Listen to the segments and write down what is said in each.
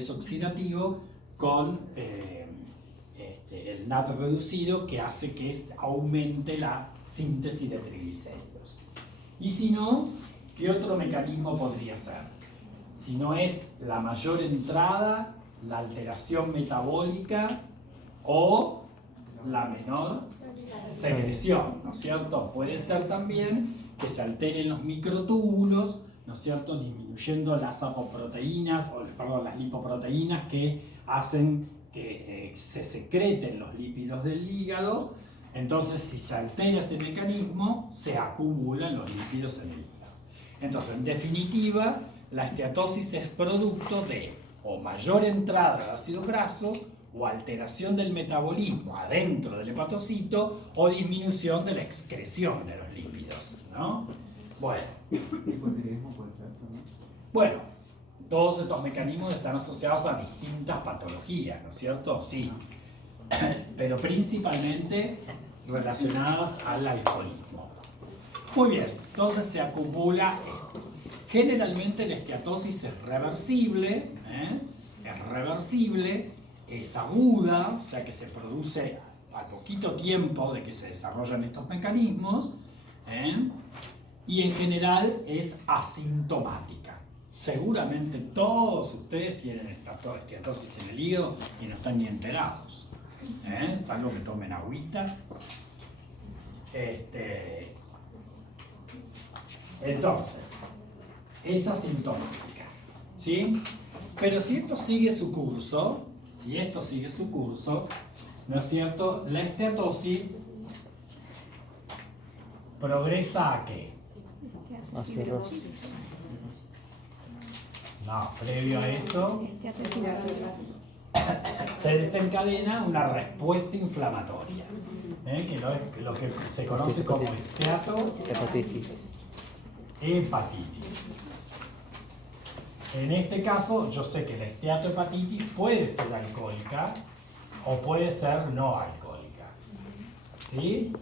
estrés oxidativo con el NAT reducido, que hace que aumente la síntesis de triglicéridos. Y si no, ¿qué otro mecanismo podría ser? Si no es la mayor entrada, la alteración metabólica o la menor secreción, ¿no es cierto? Puede ser también que se alteren los microtúbulos, ¿no es cierto? Disminuyendo las apoproteínas, las lipoproteínas que hacen que se secreten los lípidos del hígado. Entonces, si se altera ese mecanismo, se acumulan los lípidos en el hígado. Entonces, en definitiva, la esteatosis es producto de o mayor entrada de ácidos grasos o alteración del metabolismo adentro del hepatocito o disminución de la excreción de los lípidos, ¿no? Bueno. ¿Hipotiroidismo puede ser también? Bueno, todos estos mecanismos están asociados a distintas patologías, ¿no es cierto? Sí. Pero principalmente relacionadas al alcoholismo. Muy bien, entonces se acumula esto. Generalmente la esteatosis es reversible, es aguda, o sea que se produce a poquito tiempo de que se desarrollan estos mecanismos, y en general es asintomática. Seguramente todos ustedes tienen esteatosis en el hígado y no están ni enterados, salvo que tomen agüita. Entonces, es asintomática, ¿sí? Pero si esto sigue su curso, ¿no es cierto? La esteatosis progresa ¿a qué? A cirrosis. No, previo a eso se desencadena una respuesta inflamatoria, que es lo que se conoce como Hepatitis. hepatitis. En este caso, yo sé que la esteatohepatitis puede ser alcohólica o puede ser no alcohólica, ¿sí?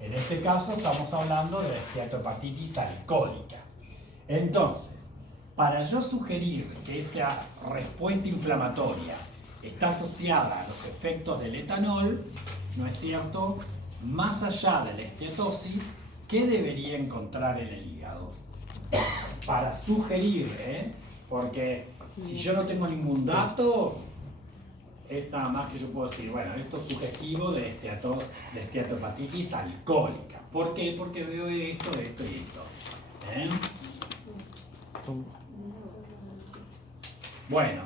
En este caso estamos hablando de la esteatohepatitis alcohólica. Entonces, para yo sugerir que esa respuesta inflamatoria está asociada a los efectos del etanol, ¿no es cierto? Más allá de la esteatosis, ¿qué debería encontrar en el hígado? Para sugerir, porque si yo no tengo ningún dato, es nada más que yo puedo decir, bueno, esto es sugestivo de esteatohepatitis alcohólica. ¿Por qué? Porque veo esto y esto. Bueno,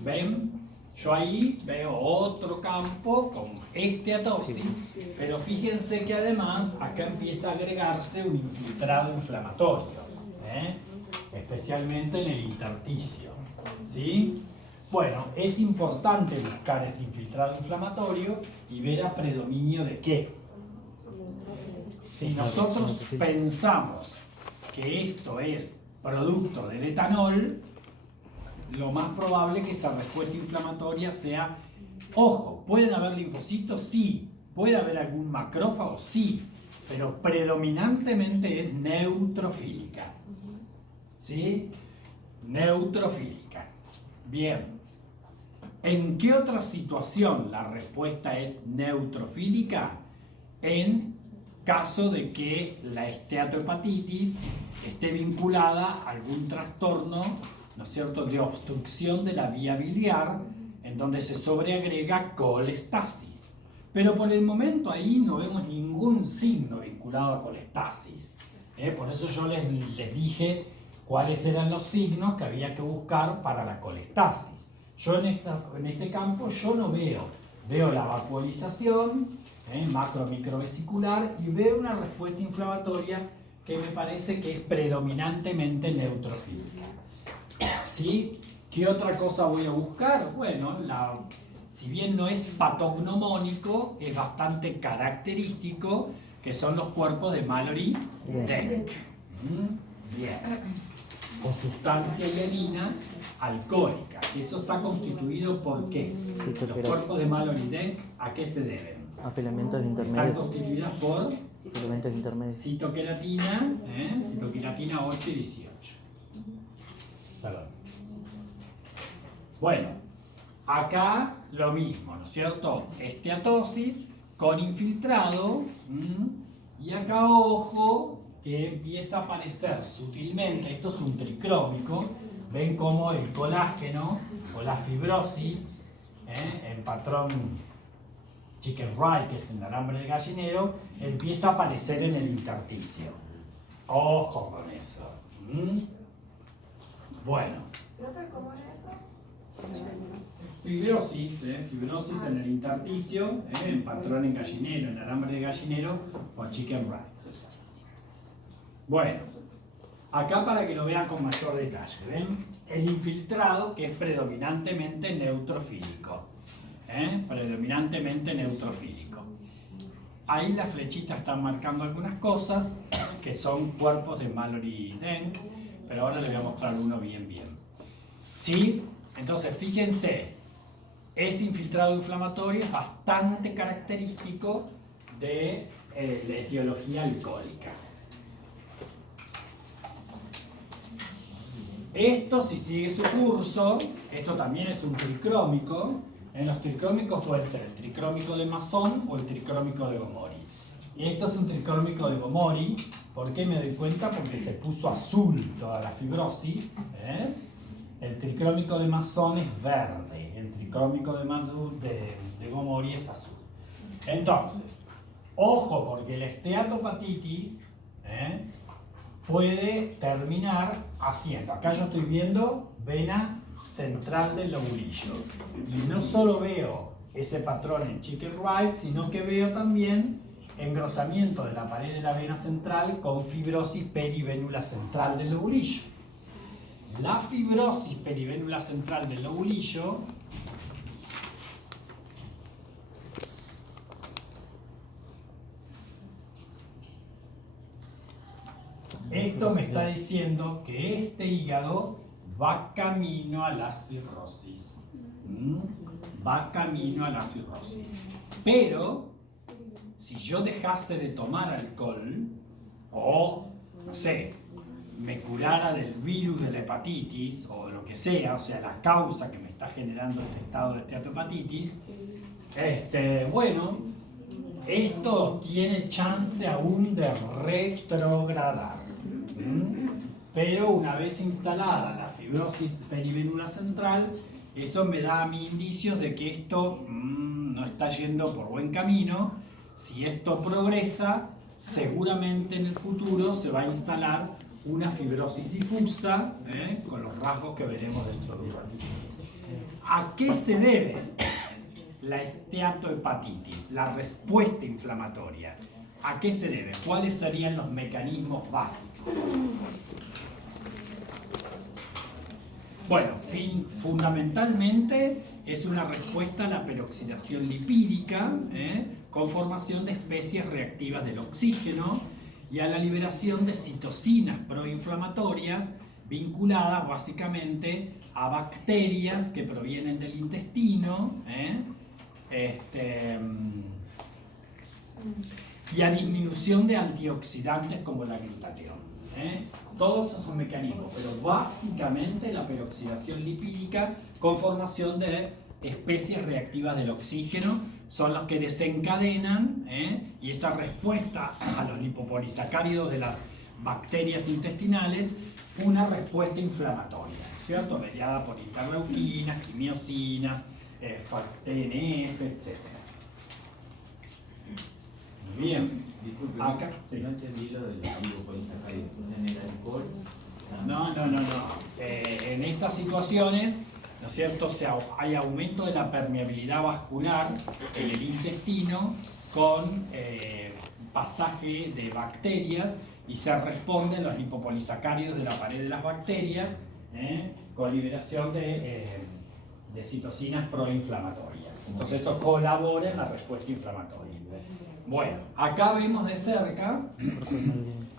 ¿ven? Yo ahí veo otro campo con esteatosis, pero fíjense que además acá empieza a agregarse un infiltrado inflamatorio, especialmente en el intersticio, ¿sí? Bueno, es importante buscar ese infiltrado inflamatorio y ver a predominio de qué. Si nosotros pensamos que esto es producto del etanol, lo más probable es que esa respuesta inflamatoria sea, ojo, ¿pueden haber linfocitos? Sí. ¿Puede haber algún macrófago? Sí. Pero predominantemente es neutrofílica. ¿Sí? Neutrofílica. Bien. ¿En qué otra situación la respuesta es neutrofílica? En caso de que la esteatohepatitis esté vinculada a algún trastorno, ¿no es cierto?, de obstrucción de la vía biliar, en donde se sobreagrega colestasis. Pero por el momento ahí no vemos ningún signo vinculado a colestasis. Por eso yo les dije cuáles eran los signos que había que buscar para la colestasis. Yo en este campo yo no veo la vacuolización, macro-microvesicular, y veo una respuesta inflamatoria que me parece que es predominantemente neutrofílica. ¿Sí? ¿Qué otra cosa voy a buscar? Bueno, si bien no es patognomónico, es bastante característico, que son los cuerpos de Mallory-Denk. Bien. Con sustancia hialina alcohólica. Eso está constituido ¿por qué? Los cuerpos de Mallory-Denk, ¿a qué se deben? A filamentos intermedios. Están constituidas por Filamentos intermedios. citoqueratina, citoqueratina 8 y 18. Perdón. Bueno, acá lo mismo, ¿no es cierto? Esteatosis con infiltrado. Y acá, ojo, que empieza a aparecer sutilmente, esto es un tricrómico, ven cómo el colágeno o la fibrosis, en patrón chicken rye, que es el alambre de gallinero, empieza a aparecer en el intersticio. Ojo con eso. Bueno. ¿Cómo es eso? Fibrosis, fibrosis en el intersticio, en patrón en gallinero, en alambre de gallinero o chicken rye. Bueno, acá para que lo vean con mayor detalle, ¿ven? El infiltrado, que es predominantemente neutrofílico. Predominantemente neutrofílico. Ahí las flechitas están marcando algunas cosas que son cuerpos de Mallory-Denk, pero ahora les voy a mostrar uno bien. ¿Sí? Entonces, fíjense, ese infiltrado inflamatorio es bastante característico de la etiología alcohólica. Esto, si sigue su curso, esto también es un tricrómico. En los tricrómicos puede ser el tricrómico de Masson o el tricrómico de Gomori. Y esto es un tricrómico de Gomori. ¿Por qué me doy cuenta? Porque se puso azul toda la fibrosis. El tricrómico de Masson es verde. El tricrómico de Gomori es azul. Entonces, ojo, porque la esteatopatitis puede terminar haciendo. Acá yo estoy viendo vena central del lobulillo. Y no solo veo ese patrón en chicken rye, sino que veo también engrosamiento de la pared de la vena central con fibrosis perivénula central del lobulillo. La fibrosis perivénula central del lobulillo esto me está diciendo que este hígado va camino a la cirrosis. Va camino a la cirrosis. Pero, si yo dejase de tomar alcohol, o, no sé, me curara del virus de la hepatitis, o lo que sea, o sea, la causa que me está generando este estado de esteatopatitis, bueno, esto tiene chance aún de retrogradar. Pero una vez instalada la fibrosis perivénula central, eso me da a mí indicios de que esto no está yendo por buen camino. Si esto progresa, seguramente en el futuro se va a instalar una fibrosis difusa, con los rasgos que veremos dentro de un ratito. ¿A qué se debe la esteatohepatitis, la respuesta inflamatoria? ¿A qué se debe? ¿Cuáles serían los mecanismos básicos? Bueno, fundamentalmente es una respuesta a la peroxidación lipídica, con formación de especies reactivas del oxígeno y a la liberación de citocinas proinflamatorias vinculadas básicamente a bacterias que provienen del intestino, y a disminución de antioxidantes como la glutatión. Todos esos son mecanismos, pero básicamente la peroxidación lipídica con formación de especies reactivas del oxígeno son los que desencadenan, y esa respuesta a los lipopolisacáridos de las bacterias intestinales, una respuesta inflamatoria, ¿cierto? Mediada por interleuquinas, quimiosinas, TNF, etc. Bien. Disculpe, Acá, sí. no entendí lo de los lipopolisacáridos. O sea, en el alcohol. No. En estas situaciones, ¿no es cierto? Hay aumento de la permeabilidad vascular en el intestino con pasaje de bacterias y se responden los lipopolisacáridos de la pared de las bacterias con liberación de citocinas proinflamatorias. Entonces eso colabora en la respuesta inflamatoria. Bueno, acá vemos de cerca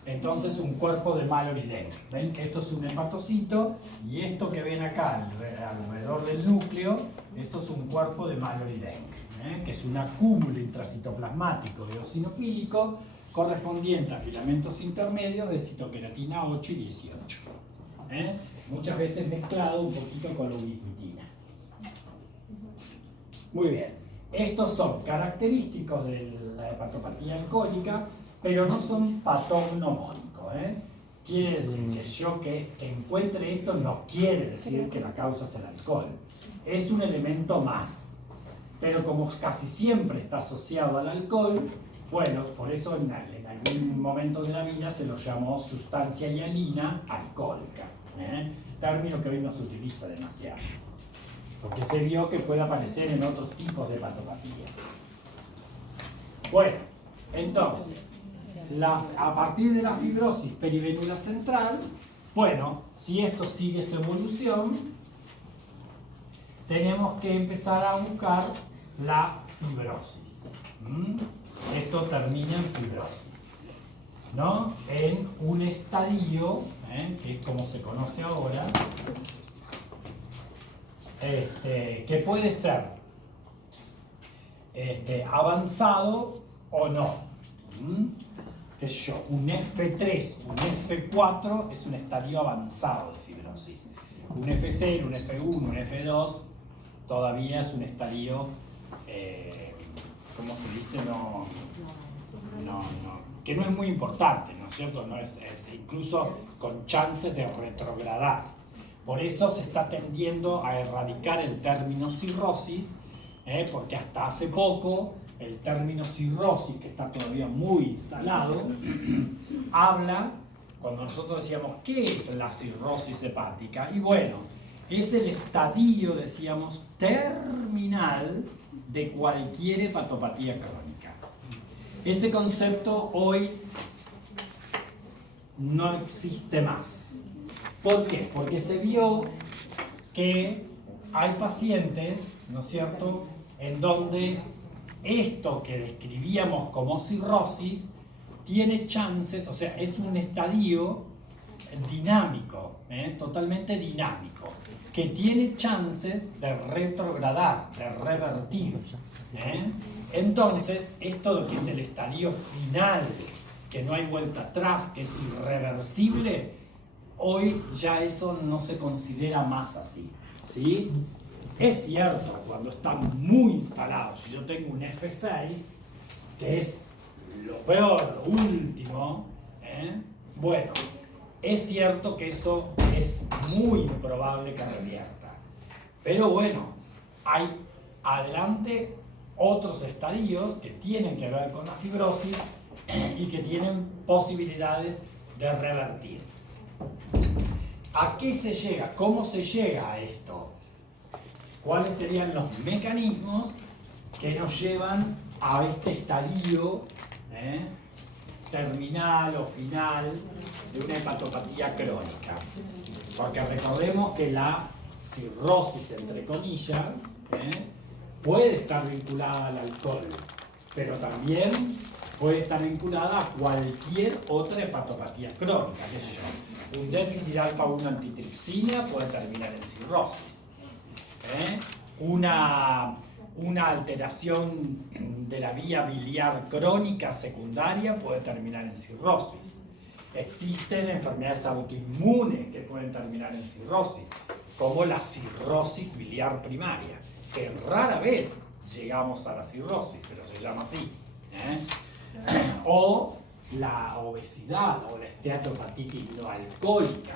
entonces un cuerpo de Mallory-Denk. ¿Ven? Esto es un hepatocito y esto que ven acá alrededor del núcleo, esto es un cuerpo de Mallory-Denk, que es un acúmulo intracitoplasmático eosinofílico correspondiente a filamentos intermedios de citoqueratina 8 y 18. Muchas veces mezclado un poquito con la ubiquitina. Muy bien. Estos son característicos de la hepatopatía alcohólica, pero no son patognomónicos, ¿eh? Quiere decir que yo que encuentre esto no quiere decir que la causa es el alcohol. Es un elemento más. Pero como casi siempre está asociado al alcohol, bueno, por eso en algún momento de la vida se lo llamó sustancia hialina alcohólica. Término que hoy no se utiliza demasiado. Porque se vio que puede aparecer en otros tipos de hepatopatía. Bueno, entonces, a partir de la fibrosis perivenular central, bueno, si esto sigue su evolución, tenemos que empezar a buscar la fibrosis. Esto termina en fibrosis, ¿no? En un estadio, que es como se conoce ahora, que puede ser avanzado o no. ¿Qué sé yo? Un F3, un F4 es un estadio avanzado de fibrosis. Un F0, un F1, un F2 todavía es un estadio, ¿cómo se dice? Que no es muy importante, ¿no es cierto? No es incluso con chances de retrogradar. Por eso se está tendiendo a erradicar el término cirrosis, porque hasta hace poco el término cirrosis, que está todavía muy instalado, habla, cuando nosotros decíamos, ¿qué es la cirrosis hepática? Y bueno, es el estadio, decíamos, terminal de cualquier hepatopatía crónica. Ese concepto hoy no existe más. ¿Por qué? Porque se vio que hay pacientes, ¿no es cierto?, en donde esto que describíamos como cirrosis tiene chances, o sea, es un estadio dinámico, totalmente dinámico, que tiene chances de retrogradar, de revertir. Entonces, esto que es el estadio final, que no hay vuelta atrás, que es irreversible, hoy ya eso no se considera más así, ¿sí? Es cierto, cuando están muy instalados, si yo tengo un F6, que es lo peor, lo último, bueno, es cierto que eso es muy improbable que revierta. Pero bueno, hay adelante otros estadios que tienen que ver con la fibrosis y que tienen posibilidades de revertir. ¿A qué se llega? ¿Cómo se llega a esto? ¿Cuáles serían los mecanismos que nos llevan a este estadio terminal o final de una hepatopatía crónica? Porque recordemos que la cirrosis, entre comillas, puede estar vinculada al alcohol, pero también puede estar vinculada a cualquier otra hepatopatía crónica. ¿Qué sé yo? Un déficit alfa-1 antitripsina puede terminar en cirrosis. Una alteración de la vía biliar crónica secundaria puede terminar en cirrosis. Existen enfermedades autoinmunes que pueden terminar en cirrosis, como la cirrosis biliar primaria, que rara vez llegamos a la cirrosis, pero se llama así. O la obesidad o la esteatopatitis no alcohólica.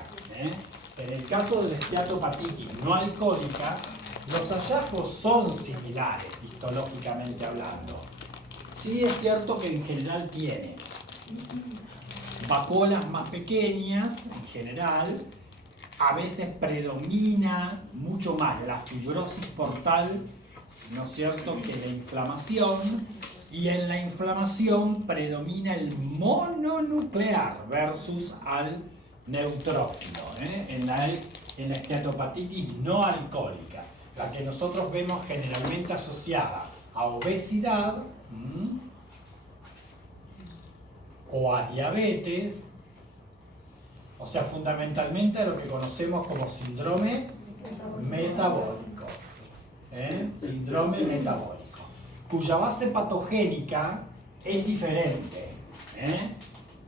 En el caso de la esteatopatitis no alcohólica, los hallazgos son similares, histológicamente hablando. Sí es cierto que en general tiene vacuolas más pequeñas, en general, a veces predomina mucho más la fibrosis portal, ¿no es cierto?, que la inflamación, y en la inflamación predomina el mononuclear versus al neutrófilo, en la esteatopatitis no alcohólica, la que nosotros vemos generalmente asociada a obesidad o a diabetes, o sea, fundamentalmente a lo que conocemos como síndrome metabólico, síndrome metabólico, cuya base patogénica es diferente.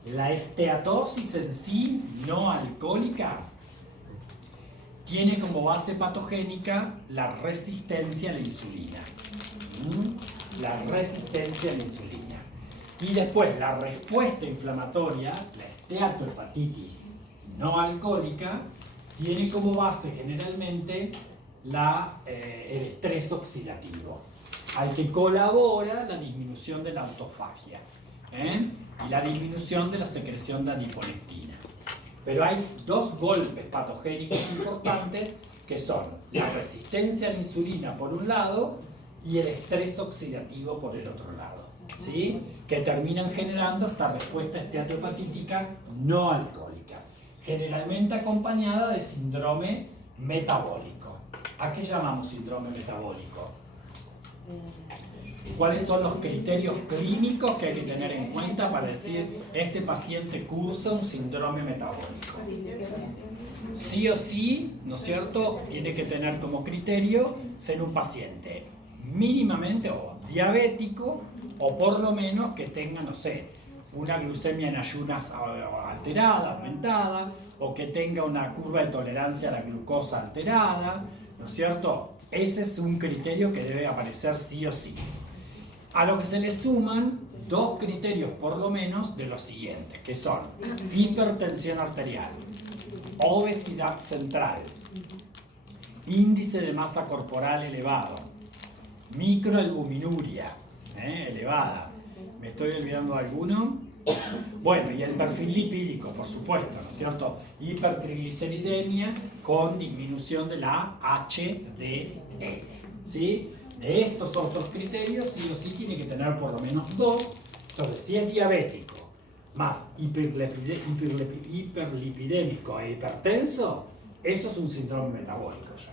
La esteatosis en sí, no alcohólica, tiene como base patogénica la resistencia a la insulina. La resistencia a la insulina. Y después la respuesta inflamatoria, la esteatohepatitis no alcohólica, tiene como base generalmente el estrés oxidativo, al que colabora la disminución de la autofagia y la disminución de la secreción de adiponectina. Pero hay dos golpes patogénicos importantes que son la resistencia a la insulina por un lado y el estrés oxidativo por el otro lado, ¿sí? Que terminan generando esta respuesta esteatohepatítica no alcohólica, generalmente acompañada de síndrome metabólico. ¿A qué llamamos síndrome metabólico? ¿Cuáles son los criterios clínicos que hay que tener en cuenta para decir este paciente cursa un síndrome metabólico? Sí o sí, ¿no es cierto?, tiene que tener como criterio ser un paciente mínimamente o diabético o por lo menos que tenga, no sé, una glucemia en ayunas alterada, aumentada, o que tenga una curva de tolerancia a la glucosa alterada, ¿no es cierto? Ese es un criterio que debe aparecer sí o sí. A lo que se le suman dos criterios por lo menos de los siguientes, que son hipertensión arterial, obesidad central, índice de masa corporal elevado, microalbuminuria elevada. ¿Me estoy olvidando de alguno? Bueno, y el perfil lipídico, por supuesto, ¿no es cierto? Hipertrigliceridemia con disminución de la HDL, ¿sí? De estos otros criterios, sí o sí tiene que tener por lo menos dos. Entonces, si es diabético, más hiperlipidémico e hipertenso, eso es un síndrome metabólico ya.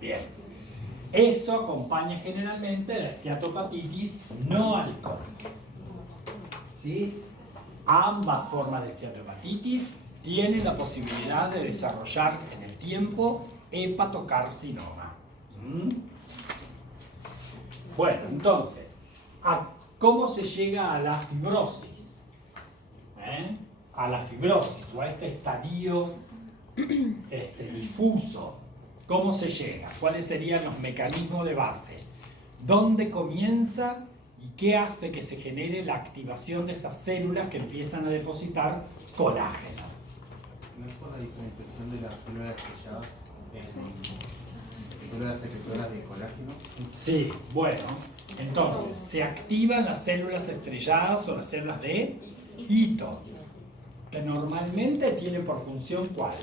Bien. Eso acompaña generalmente la esteatohepatitis no alcohólica. ¿Sí? Ambas formas de esteatohepatitis tienen la posibilidad de desarrollar en el tiempo hepatocarcinoma. Bueno, entonces, ¿cómo se llega a la fibrosis? A la fibrosis o a este estadio difuso. ¿Cómo se llega? ¿Cuáles serían los mecanismos de base? ¿Dónde comienza y qué hace que se genere la activación de esas células que empiezan a depositar colágeno? ¿No es por la diferenciación de las células estrelladas en células secretoras de colágeno? Sí, bueno, entonces se activan las células estrelladas o las células de hito, que normalmente tienen por función ¿cuál?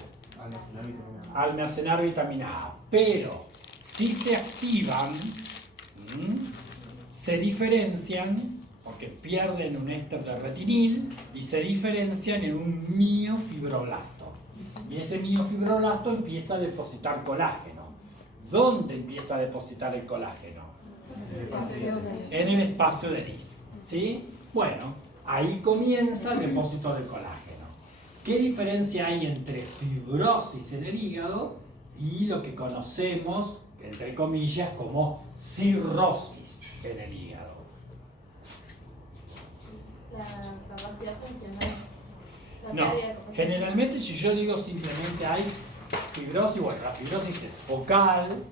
Almacenar vitamina A. Pero si se activan, se diferencian, porque pierden un éster de retinil y se diferencian en un miofibroblasto. Y ese miofibroblasto empieza a depositar colágeno. ¿Dónde empieza a depositar el colágeno? En el espacio de Dis. ¿Sí? Bueno, ahí comienza el depósito del colágeno. ¿Qué diferencia hay entre fibrosis en el hígado y lo que conocemos, entre comillas, como cirrosis en el hígado? La capacidad funcional. No, generalmente si yo digo simplemente hay fibrosis, bueno, la fibrosis es focal,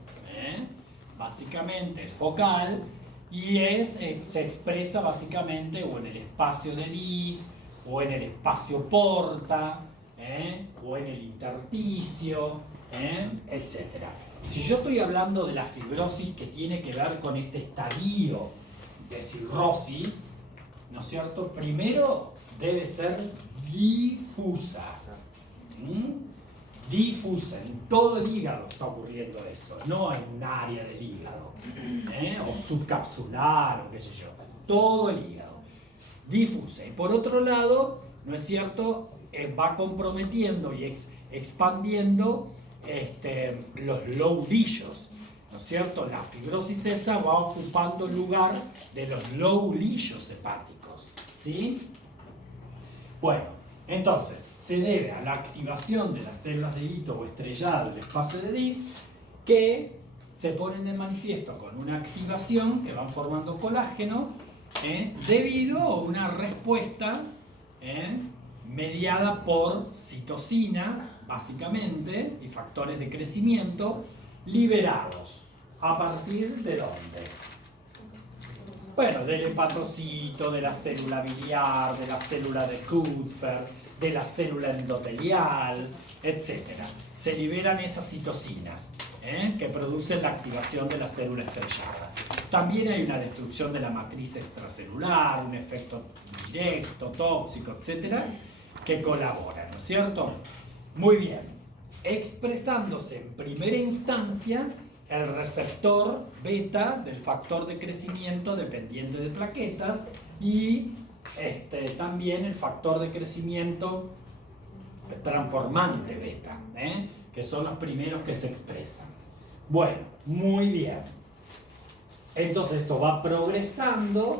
básicamente es focal, y se expresa básicamente o en el espacio de Dis, o en el espacio porta, o en el intersticio, etc. Si yo estoy hablando de la fibrosis que tiene que ver con este estadio de cirrosis, ¿no es cierto? Primero debe ser difusa. Difusa, en todo el hígado está ocurriendo eso, no en un área del hígado, o subcapsular, o qué sé yo, todo el hígado. Difusa. Y por otro lado, ¿no es cierto?, va comprometiendo y expandiendo los lobulillos, ¿no es cierto? La fibrosis esa va ocupando el lugar de los lobulillos hepáticos, ¿sí? Bueno, entonces, se debe a la activación de las células de hito o estrellado del espacio de Dis que se ponen de manifiesto con una activación que van formando colágeno debido a una respuesta mediada por citocinas, básicamente, y factores de crecimiento liberados ¿A partir de dónde? Bueno, del hepatocito, de la célula biliar, de la célula de Kupfer, de la célula endotelial, etc. Se liberan esas citocinas que producen la activación de la célula estrellada. También hay una destrucción de la matriz extracelular, un efecto directo, tóxico, etc., que colaboran, ¿no es cierto? Muy bien. Expresándose en primera instancia el receptor beta del factor de crecimiento dependiente de plaquetas y también el factor de crecimiento transformante beta, que son los primeros que se expresan. Bueno, muy bien. Entonces esto va progresando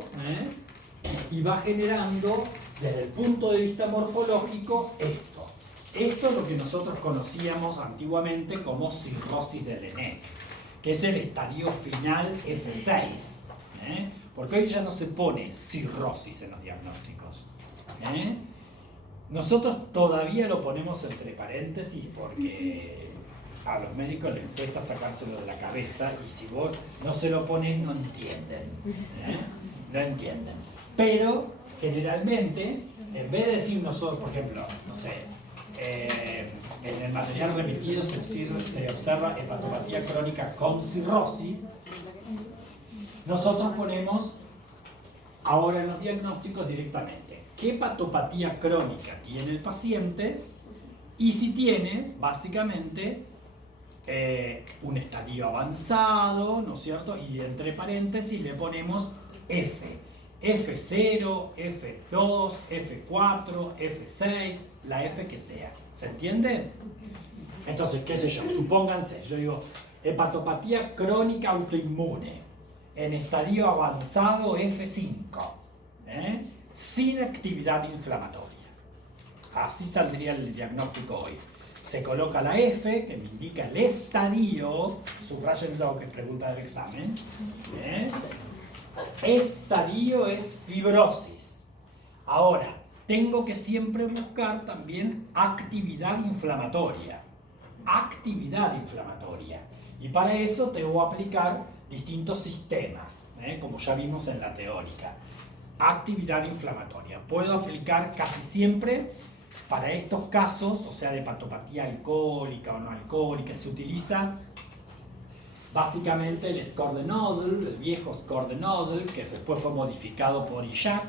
y va generando, desde el punto de vista morfológico, esto. Esto es lo que nosotros conocíamos antiguamente como cirrosis de Lennec, que es el estadio final F6, porque hoy ya no se pone cirrosis en los diagnósticos. Nosotros todavía lo ponemos entre paréntesis porque a los médicos les cuesta sacárselo de la cabeza y si vos no se lo pones no entienden. No entienden. Pero generalmente, en vez de decir nosotros, por ejemplo, no sé, en el material remitido se observa hepatopatía crónica con cirrosis, nosotros ponemos ahora en los diagnósticos directamente qué hepatopatía crónica tiene el paciente y si tiene, básicamente, un estadio avanzado, ¿no es cierto? Y entre paréntesis le ponemos F. F0, F2, F4, F6, la F que sea. ¿Se entiende? Entonces, qué sé yo, supónganse, yo digo, hepatopatía crónica autoinmune, en estadio avanzado F5, sin actividad inflamatoria. Así saldría el diagnóstico hoy. Se coloca la F, que me indica el estadio, subrayenlo que pregunta del examen. Estadio es fibrosis. Ahora, tengo que siempre buscar también actividad inflamatoria. Actividad inflamatoria. Y para eso tengo que aplicar distintos sistemas, como ya vimos en la teórica. Actividad inflamatoria. Puedo aplicar casi siempre para estos casos, o sea, de hepatopatía alcohólica o no alcohólica, se utiliza básicamente el score de Nodl, el viejo score de Nodl, que después fue modificado por Isaac,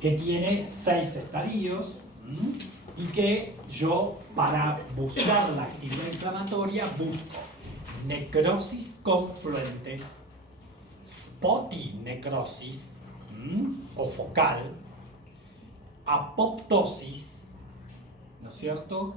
que tiene 6 estadios y que yo, para buscar la actividad inflamatoria, busco necrosis confluente, spotty necrosis o focal, apoptosis, ¿no es cierto?,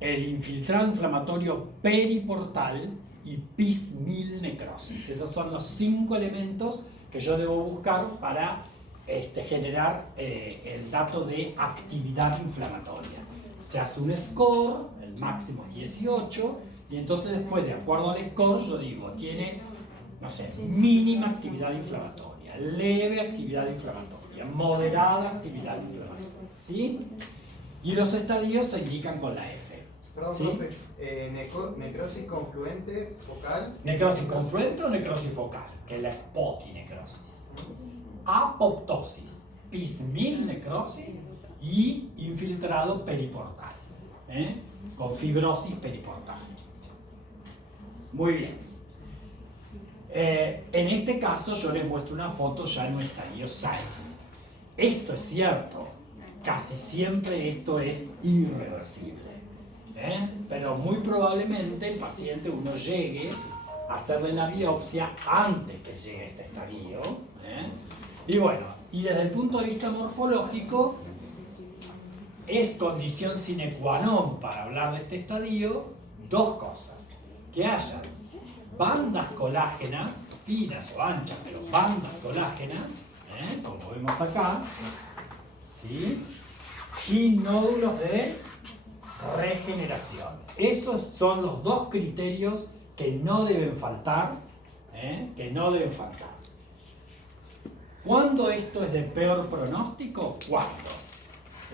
el infiltrado inflamatorio periportal y piecemeal necrosis. Esos son los 5 elementos que yo debo buscar para generar el dato de actividad inflamatoria. Se hace un score, el máximo es 18, y entonces después, de acuerdo al score, yo digo, tiene, no sé, mínima actividad inflamatoria, leve actividad inflamatoria, moderada actividad inflamatoria, ¿sí? Y los estadios se indican con la F. Perdón, ¿sí? profe, necrosis confluente focal. Necrosis confluente o necrosis focal, que es la spotty necrosis. Apoptosis, piecemeal necrosis y infiltrado periportal, con fibrosis periportal. Muy bien. En este caso yo les muestro una foto ya en un estadio 6. Esto es cierto, casi siempre esto es irreversible. Pero muy probablemente el paciente uno llegue a hacerle la biopsia antes que llegue a este estadio. Y bueno, y desde el punto de vista morfológico, es condición sine qua non para hablar de este estadio, 2 cosas. Que haya bandas colágenas, finas o anchas, pero bandas colágenas, como vemos acá, ¿sí? Y nódulos de regeneración. Esos son los 2 criterios que no deben faltar, que no deben faltar. ¿Cuándo esto es de peor pronóstico? Cuando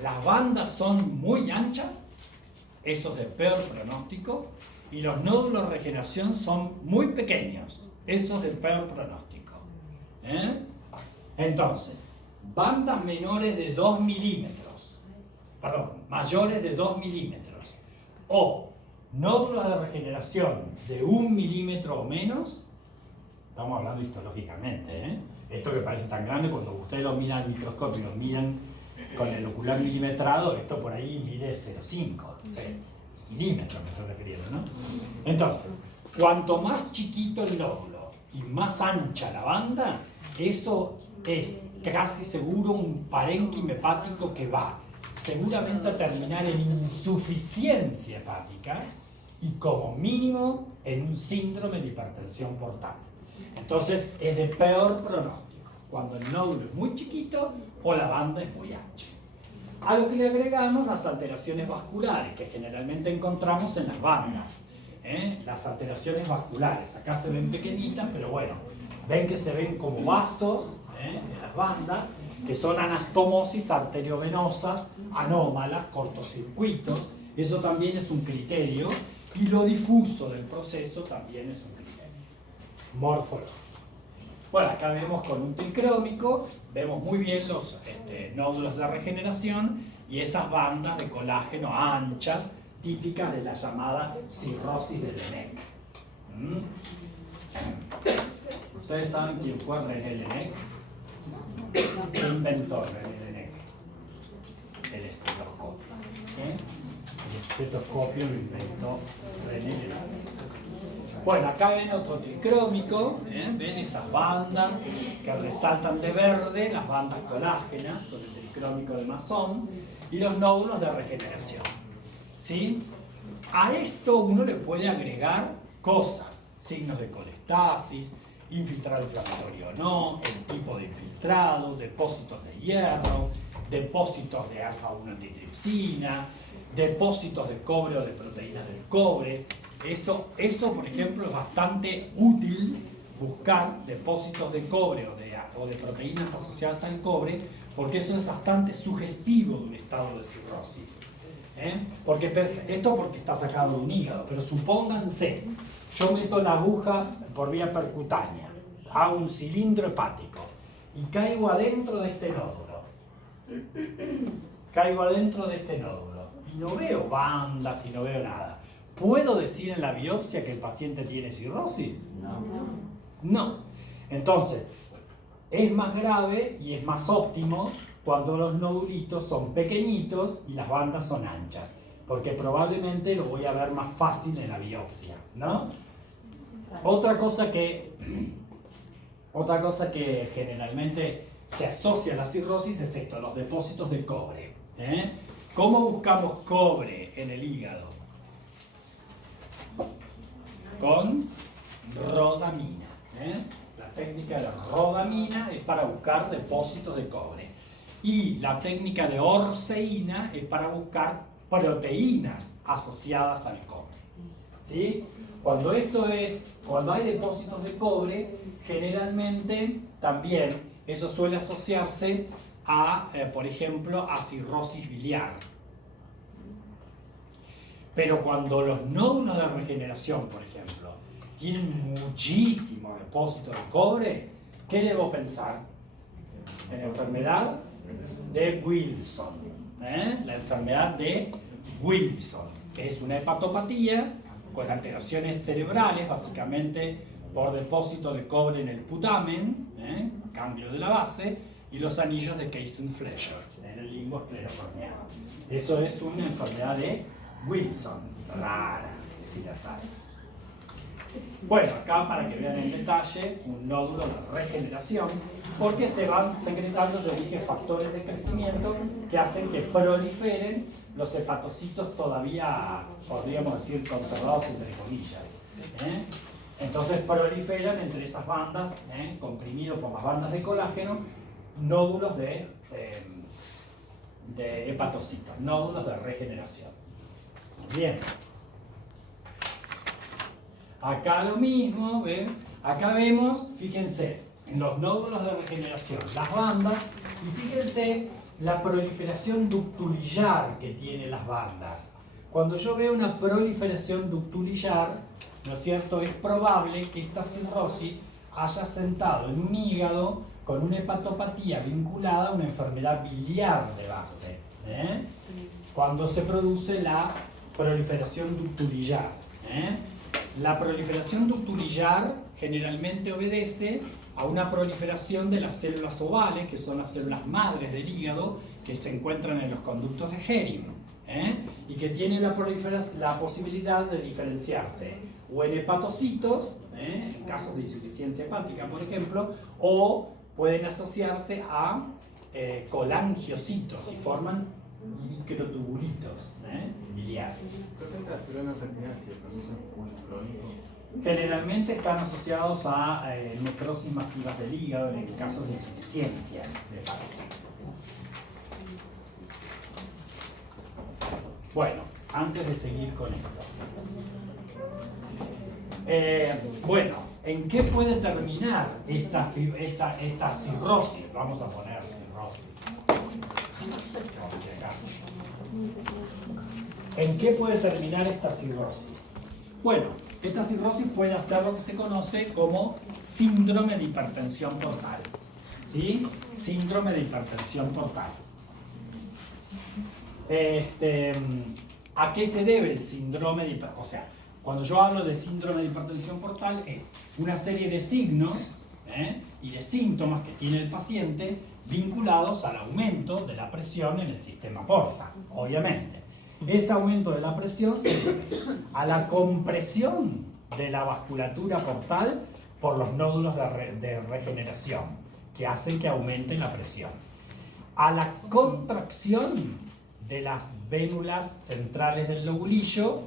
las bandas son muy anchas, eso es de peor pronóstico, y los nódulos de regeneración son muy pequeños. Eso es del peor pronóstico. Entonces, bandas menores de 2 milímetros, perdón, mayores de 2 milímetros, o nódulos de regeneración de 1 milímetro o menos, estamos hablando histológicamente, esto que parece tan grande, cuando ustedes lo miran al microscopio y lo miran con el ocular milimetrado, esto por ahí mide 0,5, 6 milímetros me estoy refiriendo, ¿no? Entonces, cuanto más chiquito el nódulo y más ancha la banda, eso es casi seguro un parénquima hepático que va seguramente a terminar en insuficiencia hepática y como mínimo en un síndrome de hipertensión portal. Entonces es de peor pronóstico cuando el nódulo es muy chiquito o la banda es muy ancha. A lo que le agregamos las alteraciones vasculares que generalmente encontramos en las bandas. Las alteraciones vasculares, acá se ven pequeñitas, pero bueno, ven que se ven como vasos en las bandas, que son anastomosis arteriovenosas, anómalas, cortocircuitos. Eso también es un criterio, y lo difuso del proceso también es un criterio morfológico. Bueno, acá vemos con un tricrómico, vemos muy bien los nódulos de regeneración y esas bandas de colágeno anchas, típicas de la llamada cirrosis de Laennec. ¿Ustedes saben quién fue René Laennec? ¿Qué inventó René Laennec? El estetoscopio. El estetoscopio lo inventó René Laennec. Bueno, acá ven otro tricrómico, ven esas bandas que resaltan de verde, las bandas colágenas con el tricrómico de Masson y los nódulos de regeneración. ¿Sí? A esto uno le puede agregar cosas, signos de colestasis, infiltrado inflamatorio o no, el tipo de infiltrado, depósitos de hierro, depósitos de alfa-1 antitripsina, depósitos de cobre o de proteínas del cobre. Eso, por ejemplo, es bastante útil buscar depósitos de cobre o de proteínas asociadas al cobre, porque eso es bastante sugestivo de un estado de cirrosis. Porque está sacado de un hígado, pero supónganse, yo meto la aguja por vía percutánea, hago un cilindro hepático y caigo adentro de este nódulo. Y no veo bandas y no veo nada. ¿Puedo decir en la biopsia que el paciente tiene cirrosis? No. Entonces, es más grave y es más óptimo cuando los nodulitos son pequeñitos y las bandas son anchas, porque probablemente lo voy a ver más fácil en la biopsia, ¿no? Otra cosa que generalmente se asocia a la cirrosis es esto, los depósitos de cobre. ¿Cómo buscamos cobre en el hígado? Con rodamina. La técnica de rodamina es para buscar depósitos de cobre. Y la técnica de orceína es para buscar proteínas asociadas al cobre. ¿Sí? Cuando hay depósitos de cobre, generalmente también eso suele asociarse a, por ejemplo, a cirrosis biliar. Pero cuando los nódulos de regeneración, por ejemplo, tienen muchísimo depósito de cobre, ¿qué debo pensar? En la enfermedad de Wilson. La enfermedad de Wilson, que es una hepatopatía con alteraciones cerebrales, básicamente por depósito de cobre en el putamen, cambio de la base, y los anillos de Keisen-Fleischer en el limbo esclerocorneal. Eso es una enfermedad de Wilson, rara, si la saben. Bueno, acá para que vean en detalle un nódulo de regeneración, porque se van secretando, yo dije, factores de crecimiento que hacen que proliferen los hepatocitos todavía, podríamos decir, conservados entre comillas. Entonces proliferan entre esas bandas, comprimidos por las bandas de colágeno, nódulos de hepatocitos, nódulos de regeneración. Bien. Acá lo mismo, ¿ven? Acá vemos, fíjense, los nódulos de regeneración, las bandas, y fíjense la proliferación ductilillar que tienen las bandas. Cuando yo veo una proliferación ductulillar, ¿no es cierto?, es probable que esta cirrosis haya sentado en un hígado con una hepatopatía vinculada a una enfermedad biliar de base, ¿eh? Cuando se produce la proliferación ductulillar, ¿eh? La proliferación ductulillar generalmente obedece a una proliferación de las células ovales, que son las células madres del hígado, que se encuentran en los conductos de Hering, ¿eh? Y que tienen la posibilidad de diferenciarse o en hepatocitos, en casos de insuficiencia hepática, por ejemplo, o pueden asociarse a colangiocitos y forman microtubulitos biliares. Entonces las células no se tienen cirrosis como el crónico. Generalmente están asociados a necrosis masivas del hígado en casos de insuficiencia hepática. Bueno, antes de seguir con esto. Bueno, ¿en qué puede terminar esta cirrosis? Vamos a poner cirrosis. Por si acaso. ¿En qué puede terminar esta cirrosis? Bueno, esta cirrosis puede hacer lo que se conoce como síndrome de hipertensión portal. ¿Sí? Síndrome de hipertensión portal. ¿A qué se debe el síndrome de hipertensión? O sea, cuando yo hablo de síndrome de hipertensión portal es una serie de signos y de síntomas que tiene el paciente vinculados al aumento de la presión en el sistema portal, obviamente. Ese aumento de la presión se debe a la compresión de la vasculatura portal por los nódulos de regeneración que hacen que aumente la presión, a la contracción de las vénulas centrales del lobulillo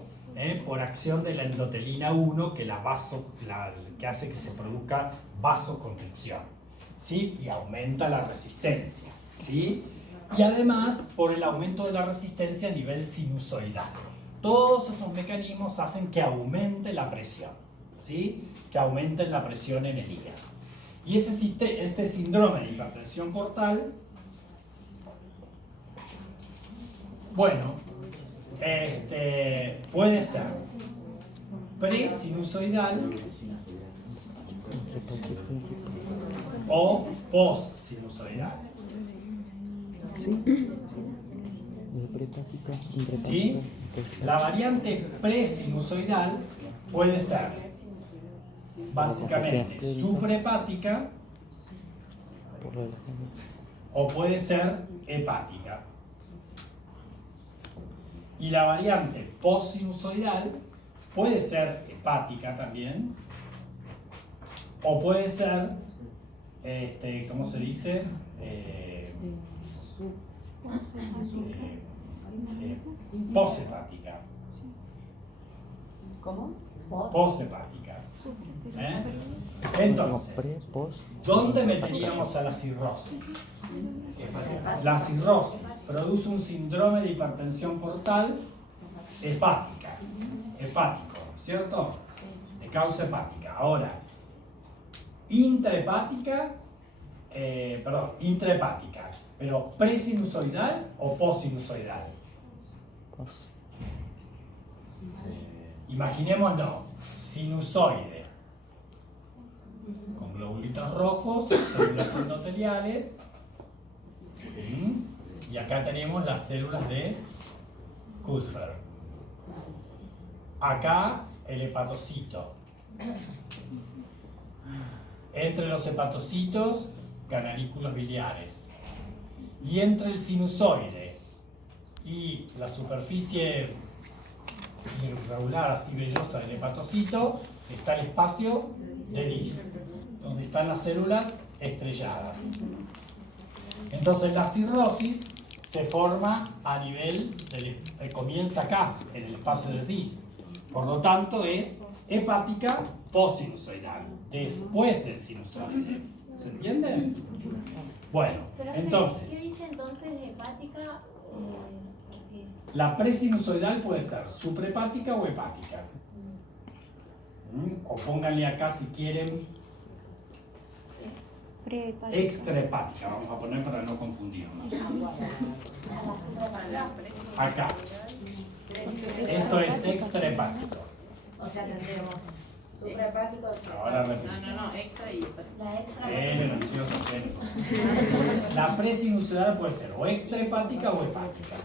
por acción de la endotelina 1 que hace que se produzca vasoconstricción, ¿sí? Y aumenta la resistencia, ¿sí? Y además por el aumento de la resistencia a nivel sinusoidal. Todos esos mecanismos hacen que aumente la presión, ¿sí? Que aumente la presión en el hígado. Y este síndrome de hipertensión portal, bueno, puede ser presinusoidal o postsinusoidal. ¿Sí? La variante presinusoidal puede ser básicamente suprahepática o puede ser hepática. Y la variante postsinusoidal puede ser hepática también o puede ser, ¿cómo se dice? Poshepática. ¿Cómo? Poshepática. Entonces, ¿dónde meteríamos a la cirrosis? La cirrosis produce un síndrome de hipertensión portal hepático, ¿cierto? De causa hepática. Ahora, intrahepática, pero presinusoidal o postsinusoidal. Imaginémonos, sinusoide, con globulitos rojos, células endoteliales, y acá tenemos las células de Kupffer. Acá el hepatocito. Entre los hepatocitos, canalículos biliares. Y entre el sinusoide y la superficie irregular, así vellosa del hepatocito, está el espacio de Dis, donde están las células estrelladas. Entonces la cirrosis se forma a nivel, comienza acá, en el espacio de Dis. Por lo tanto es hepática postsinusoidal, después del sinusoide. ¿Se entiende? Bueno, entonces... ¿Qué dice entonces hepática? La presinusoidal puede ser suprahepática o hepática. O pónganle acá si quieren extrahepática, vamos a poner para no confundirnos. Acá. Esto es extrahepático. O sea, tendremos suprahepático. Ahora repito. No, extra y La extra. Ansioso, La presinusoidal puede ser o extrahepática o hepática.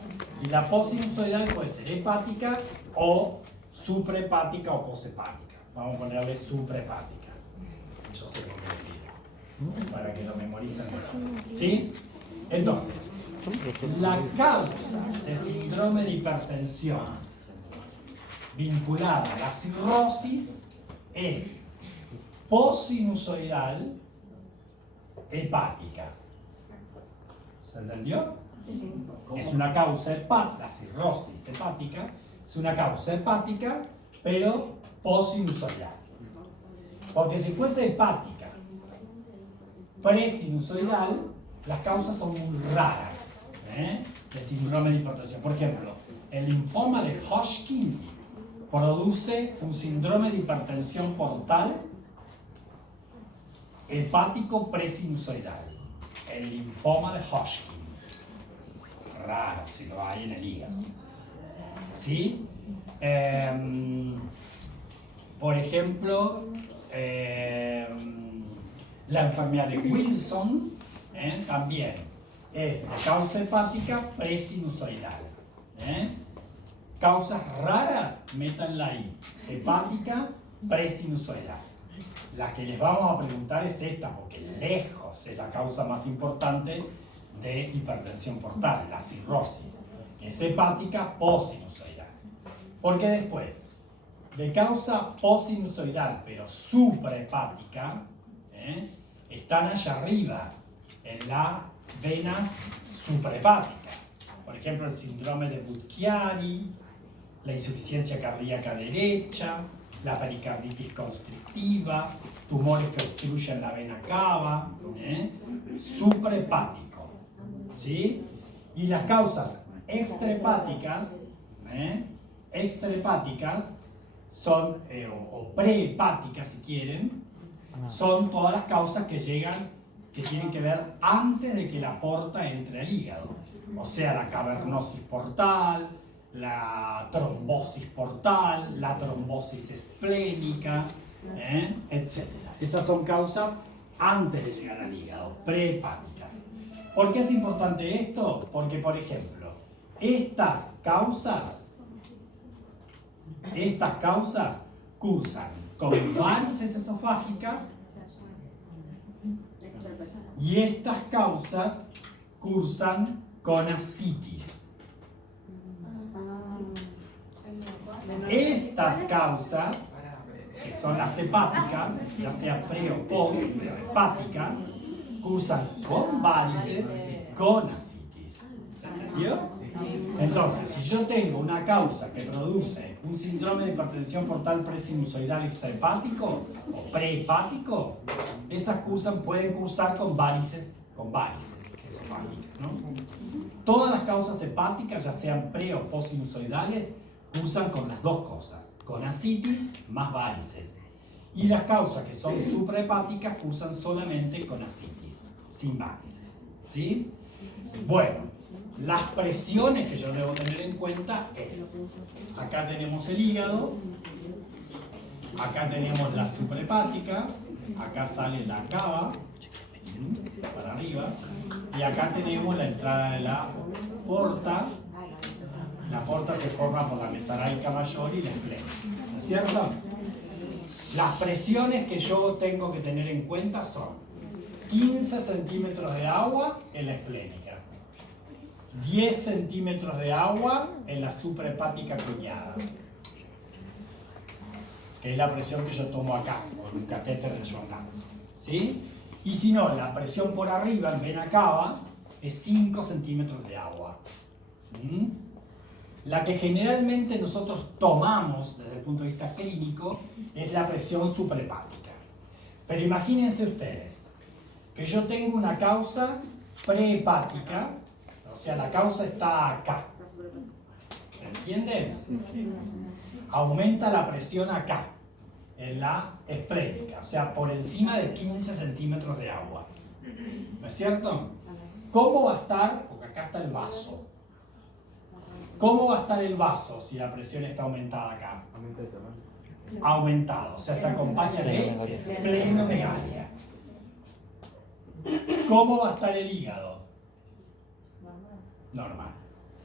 Y la posinusoidal puede ser hepática o suprahepática o poshepática. Vamos a ponerle suprahepática. Yo sé cómo decir. Para que lo memoricen mejor. ¿Sí? Entonces, la causa de síndrome de hipertensión vinculada a la cirrosis es posinusoidal hepática. ¿Se entendió? Sí. Es una causa hepática, la cirrosis hepática es una causa hepática, pero posinusoidal. Porque si fuese hepática presinusoidal, las causas son muy raras de síndrome de hipertensión. Por ejemplo, el linfoma de Hodgkin produce un síndrome de hipertensión portal hepático presinusoidal. El linfoma de Hodgkin. Raro si lo hay en el hígado. ¿Sí? Por ejemplo, la enfermedad de Wilson también es de causa hepática presinusoidal. Causas raras, métanla ahí. Hepática presinusoidal. La que les vamos a preguntar es esta, porque lejos es la causa más importante de hipertensión portal, la cirrosis. Es hepática posinusoidal. Porque después, de causa posinusoidal, pero suprahepática, están allá arriba, en las venas suprahepáticas. Por ejemplo, el síndrome de Budd-Chiari, la insuficiencia cardíaca derecha, la pericarditis constrictiva, tumores que obstruyen la vena cava, suprahepático, ¿sí? Y las causas extrahepáticas, son, o prehepáticas si quieren, son todas las causas que llegan, que tienen que ver antes de que la porta entre al hígado. O sea, la cavernosis portal, la trombosis portal, la trombosis esplénica, etc. Esas son causas antes de llegar al hígado, prehepáticas. ¿Por qué es importante esto? Porque, por ejemplo, estas causas cursan con varices esofágicas y estas causas cursan con ascitis. Estas causas, que son las hepáticas, ya sea pre o post, pero hepáticas, cursan con varices y con ascitis. ¿Se entendió? Entonces, si yo tengo una causa que produce un síndrome de hipertensión portal presinusoidal extrahepático o prehepático, esas pueden cursar con varices esofágicas, ¿no? Todas las causas hepáticas, ya sean pre o posinusoidales, cursan con las dos cosas, con ascitis más varices. Y las causas que son suprahepáticas cursan solamente con ascitis, sin varices. ¿Sí? Bueno, las presiones que yo debo tener en cuenta es, acá tenemos el hígado, acá tenemos la suprahepática, acá sale la cava, para arriba, y acá tenemos la entrada de la porta. La porta se forma por la mesaraica mayor y la esplénica, ¿no es cierto? Las presiones que yo tengo que tener en cuenta son 15 centímetros de agua en la esplénica, 10 centímetros de agua en la suprahepática cuñada, que es la presión que yo tomo acá, con un catéter de Schwann-Ganz, ¿sí? Y si no, la presión por arriba, en vena cava, es 5 centímetros de agua. La que generalmente nosotros tomamos desde el punto de vista clínico es la presión suprahepática. Pero imagínense ustedes que yo tengo una causa prehepática, o sea, la causa está acá. ¿Se entiende? Aumenta la presión acá, en la esplénica, o sea, por encima de 15 centímetros de agua. ¿No es cierto? ¿Cómo va a estar? Porque acá está el vaso. ¿Cómo va a estar el vaso si la presión está aumentada acá? Aumenta el tamaño. Aumentado, o sea, se acompaña de esplenomegalia. ¿Cómo va a estar el hígado? Normal.